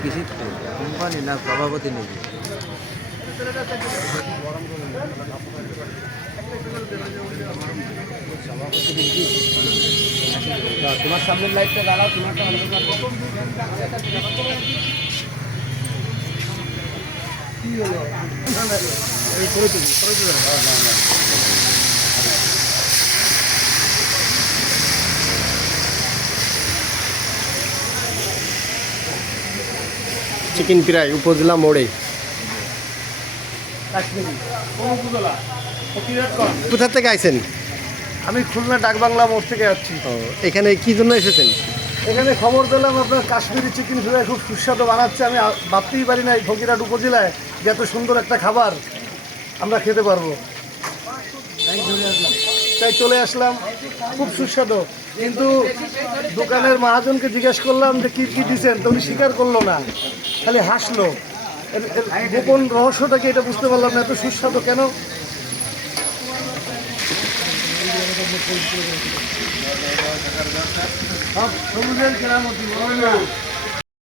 কৃষি কোম্পানি না সভাপতি নাকি? তোমার সামনের লাইটটা দাঁড়াও, তোমারটা কি হলো? এই করে চিকেন ফ্রাই উপজেলা মোড়ে। কোথা থেকে আইছেন? আমি খুলনা ডাকবাংলা মোড় থেকে যাচ্ছি। এখানে কি জন্য এসেছেন? এখানে খবর পেলাম আপনার কাশ্মীরি চিকেন ফ্রাই খুব সুস্বাদু বানাচ্ছে। আমি ভাবতেই পারি না এই ফকিরহাট উপজেলায় যে এত সুন্দর একটা খাবার আমরা খেতে পারবো। তাই চলে আসলাম, খুব সুস্বাদু। কিন্তু দোকানের মহাজনকে জিজ্ঞেস করলাম যে কী কী দিচ্ছেন, তো উনি স্বীকার করলো না, খালি হাসলো। এর গোপন রহস্যটাকে এটা বুঝতে পারলাম না, এত সুস্বাদু কেন। সবুজের কেরামতি